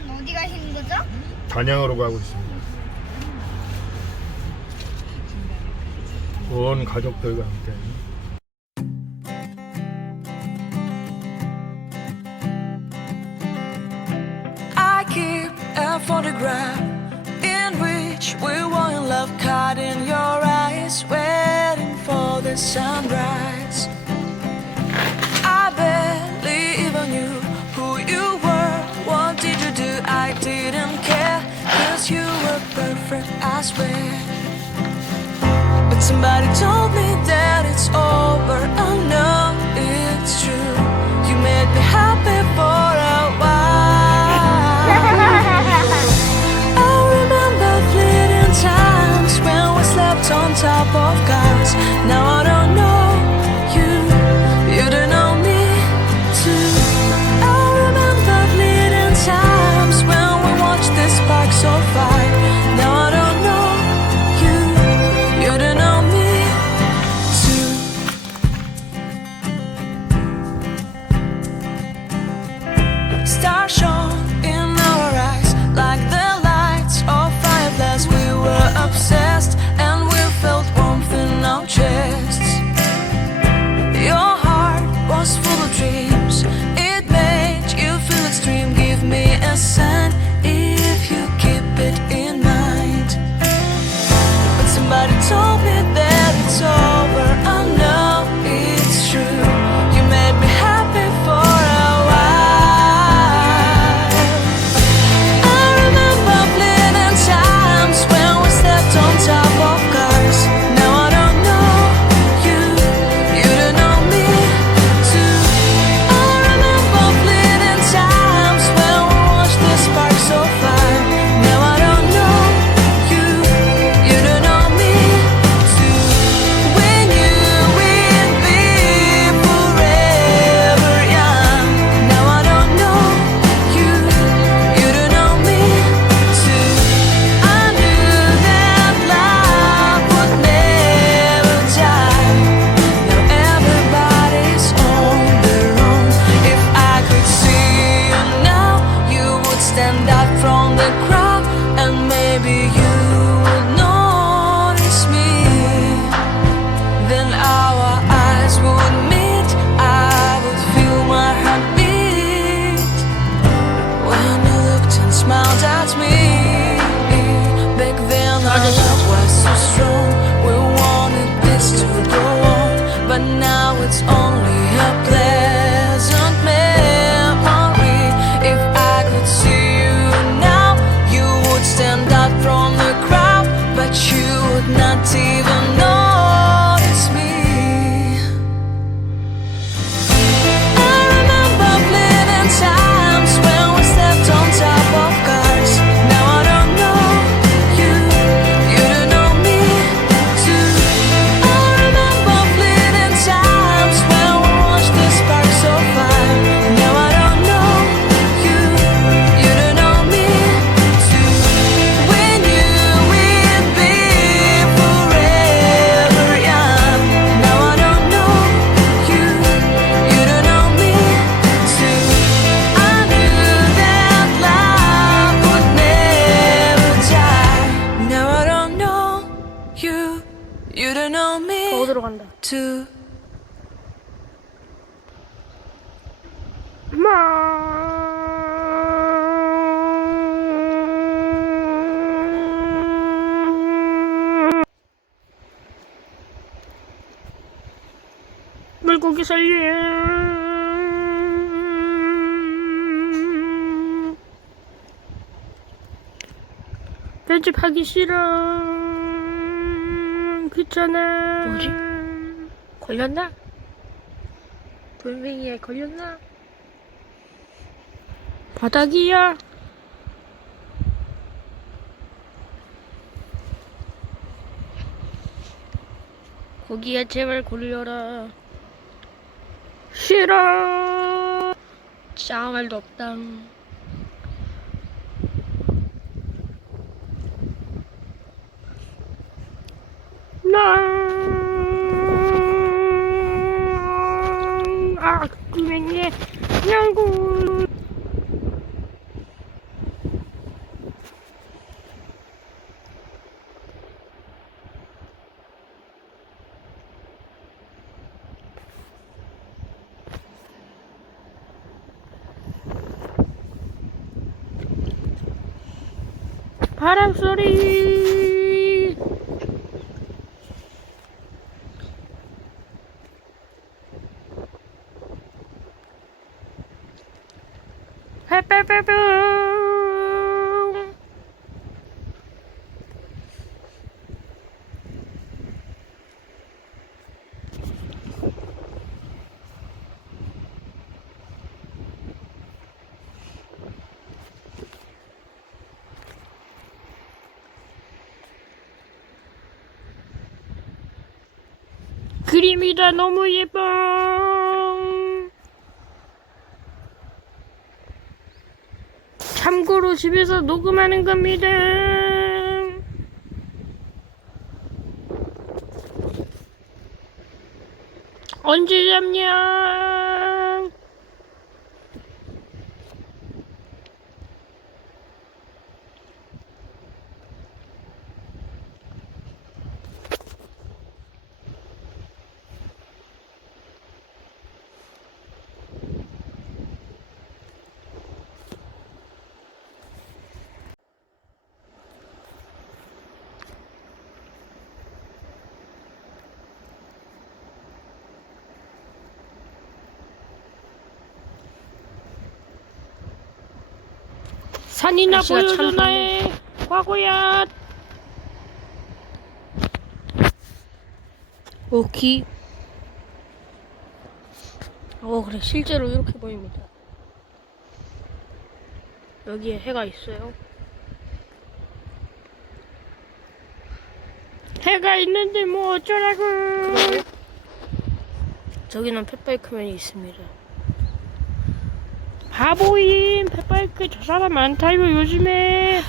지금 어디 가시는 거죠? 단양으로 가고 있습니다. 온 가족들과 함께. I keep a photograph in which we were in love, caught in your eyes, waiting for the sunrise. You were perfect, I swear. But somebody told me 어디로 간다. to 물고기 살림. 편집하기 싫어. 귀찮아. 뭐지? 걸렸나? 돌멩이에 걸렸나? 바닥이야. 거기에 제발 걸려라. 싫어. 아무 말도 없다. 나. 아, 구맹이, 양구. 바람 소리. 해빼빼뿅. 그림이다 너무 예뻐. 집에서 녹음하는 겁니다. 언제 잡냐? 산이나 날씨가 참 보여줘 나의 과거야. 오키. 어 그래 실제로 이렇게 보입니다. 여기에 해가 있어요. 해가 있는데 뭐 어쩌라고. 저기는 펫바이크맨이 있습니다. 바보임 펫바이크 저 사람 안 타요 요즘에.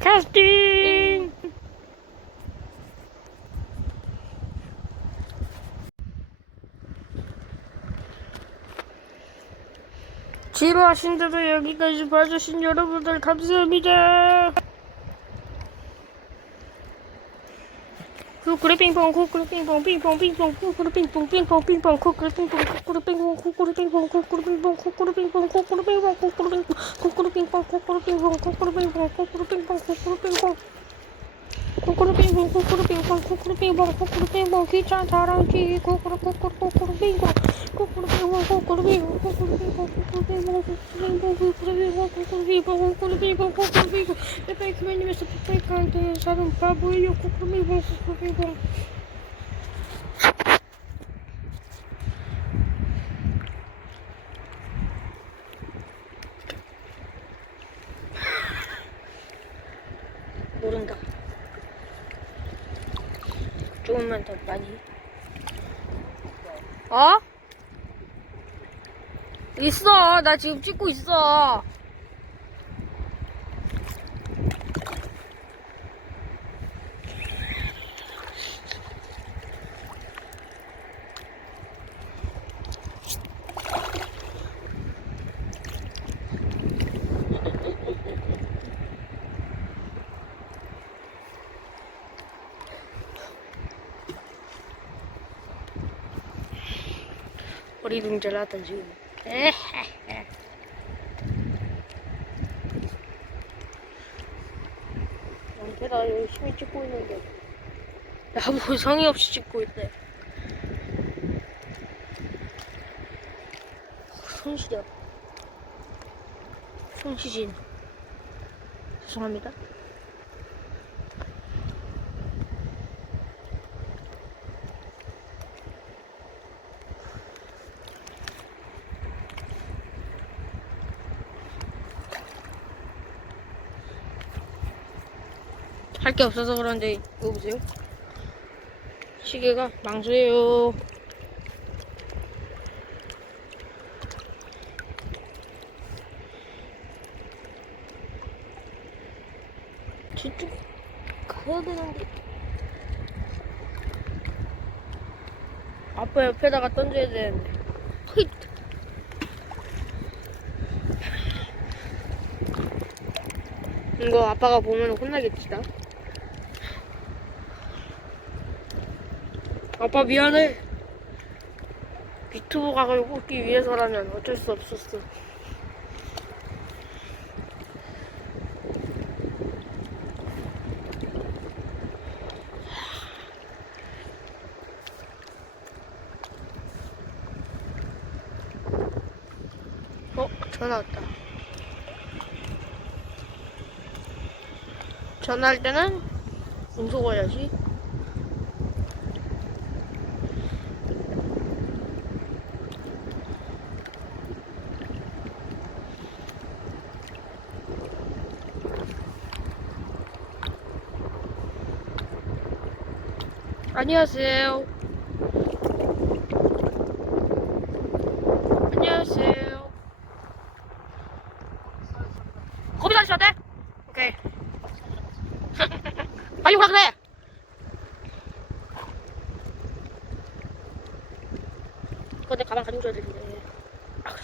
캐스팅. 지루하신데도 여기까지 봐주신 여러분들 감사합니다. kukudu ping pong kukudu ping pong ping pong ping pong kukudu ping pong ping pong ping pong kukudu ping pong kukudu ping pong kukudu ping pong kukudu ping pong kukudu ping pong kukudu ping pong kukudu ping pong kukudu ping pong kukudu ping pong kukudu ping pong kukudu ping pong kukudu ping pong Cucurupim, bom, cucurupim, bom, cucurupim, bom, cucurupim, bom, que tchantarante, cucurupim, cucurupim, bom, cucurupim, bom, cucurupim, bom, cucurupim, bom, cucurupim, bom, cucurupim, bom, cucurupim, bom, cucurupim, bom, cucurupim, bom, cucurupim, bom, depois que vem nessa pecante, sabe, um pabo e o cucurupim, bom, cucurupim, bom. Burundão. 조금만 더 많이. 어? 있어. 나 지금 찍고 있어. પડી જલાતા જોયું 남태가 열심히 찍고 있는데. 나무 보상이 없이 찍고 있대. 손시려 손시진. 죄송합니다. 게 없어서 그런데 이거 보세요. 시계가 망수예요. 저쪽 가야 되는데. 아빠 옆에다가 던져야 되는데. 휘. 이거 아빠가 보면 혼나겠지 나. 아빠 미안해. 유튜브 각을 꽂기 위해서라면 어쩔 수 없었어. 어? 전화 왔다. 전화할 때는 운석 와야지. 안녕하세요. 안녕하세요. 거기 다니셔야 돼? 오케이. 빨리 오라 그래! 그거 내 가방 가지고 줘야 되는데. 아.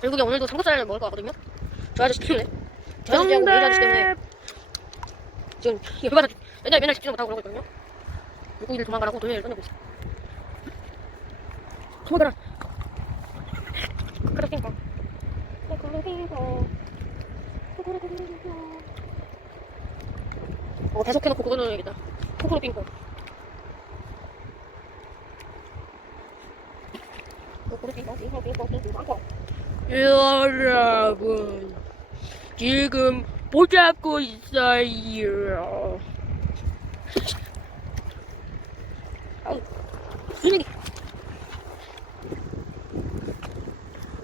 결국에 오늘도 삼겹살 먹을 거 같거든요? 저 아저씨 때문에. 저 아저씨하고 이 아저씨 때문에. 지금 열받아. 맨날 맨날 집중 못하고 그러고 있거든요? 물고기를 도망가라고 도현이를 떠내고 있어. 도망가라! 그래, 핑퐁. 그래, 핑퐁. 그래, 핑퐁. 어, 계속 해놓고 그거 넣어야겠다. 코코로 핑퐁. 여러분, 지금 보잡고 있어요. 아우, 분위기.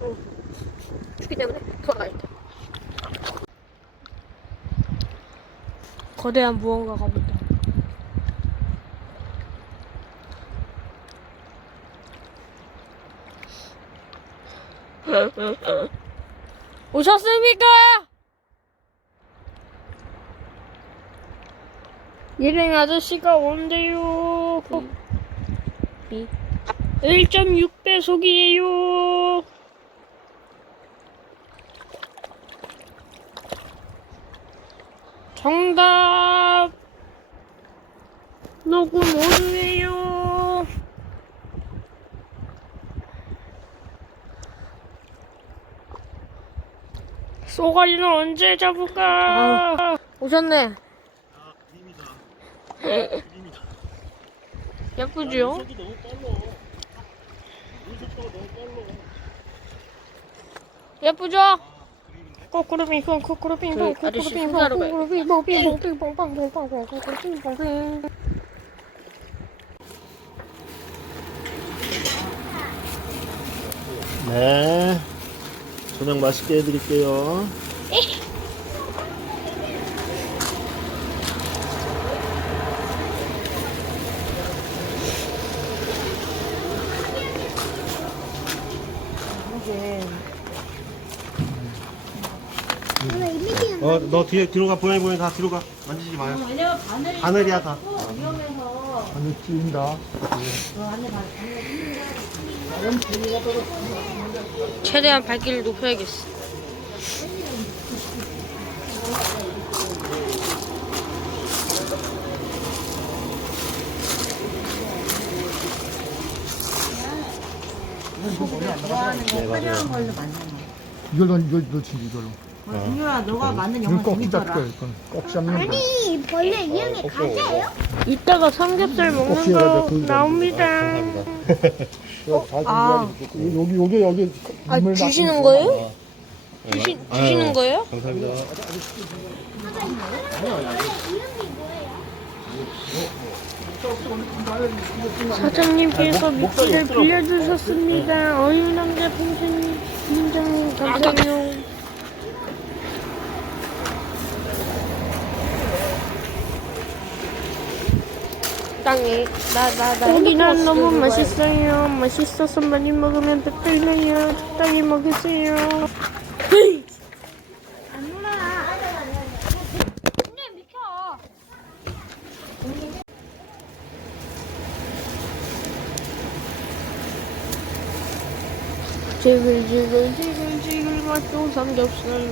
어, 춥기 돌아가야겠다. 거대한 무언가가 본다. 오셨습니까? 일행 아저씨가 온대요. 1.6배속이에요. 정답. 녹음 오류예요. 쏘가리는 언제 잡을까? 오셨네. 예쁘죠? 예쁘죠? 코코로 핑퐁 그 코코로 아저씨 왜? 코코로 핑퐁 핑퐁 핑퐁 빵퐁 빵퐁 코코로 핑퐁 핑 네. 저녁 맛있게 해드릴게요. 어, 너 뒤에 뒤로 가 보내 보내 다 뒤로 가 만지지 마요. 바늘이야 다. 바늘 찔린다. 최대한 발길을 높여야겠어 이걸 넌 이걸 너 지금 이걸로. 준유야 너가 만든 이건 영화 꼭 재밌더라. 이건 꼭 잡는 거. 아니 벌레 이름이 가자예요? 이따가 삼겹살 먹는 거 나옵니다. 아. 여기 여기 여기 아 주시는 거예요? 주시, 주시는 거예요? 감사합니다. 사장님께서 미끼를 빌려주셨습니다. 어유남자 pension님 민정님 감사해요 땅에 나나 나 고기는 너무 맛있어요 맛있어서 많이 먹으면 배불러요 적당히 먹으세요 안 놀아. 근데 비켜. 지글지글 지글지글 맛좋은 삼겹살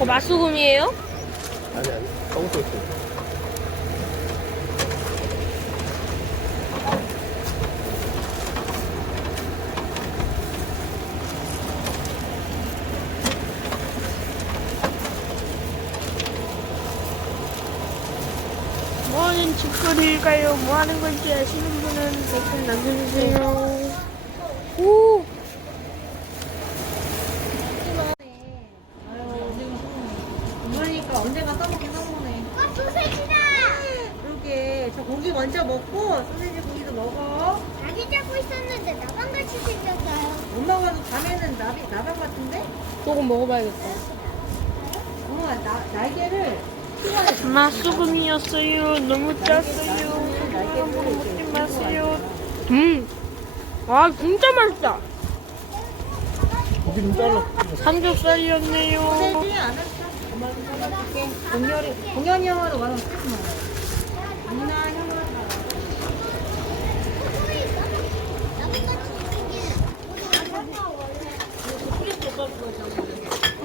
어 맛소금이에요? 아니 아니. 너무 좋지. 뭐하는 직거리일까요? 뭐하는 건지 아시는 분은 댓글 남겨주세요. 오! 엄마 수금이었어요. 너무 짰어요. 먹지 마세요. 음, 아 진짜 맛있다. 고기 좀 잘라. 삼겹살이었네요. 세지 않았어. 공연이 공연이야말로 말하면 쓰지 마. 누나 형으로 가.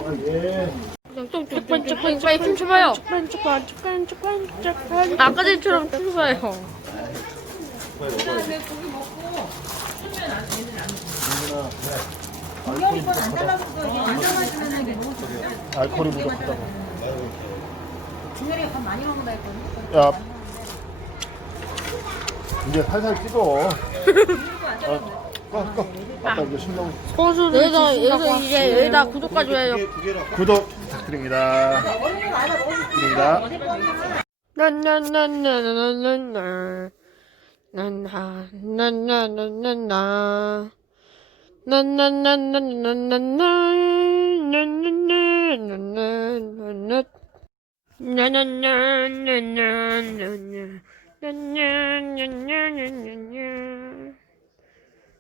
아 예. 쪽반쪽반 빨리 춤춰봐요. 쪽반쪽반쪽반쪽반쪽반 아까 전처럼 춤춰봐요. 이열이 건안 달라붙어. 안 달라지는 애게 너무 좋아. 알코올이 부족하다고. 중열이가 밥 많이 먹는다 했거든. 야. 이제 살살 찍어. 안 달라붙어. 버스 내장에서 이게 여기다 구독까지 해요.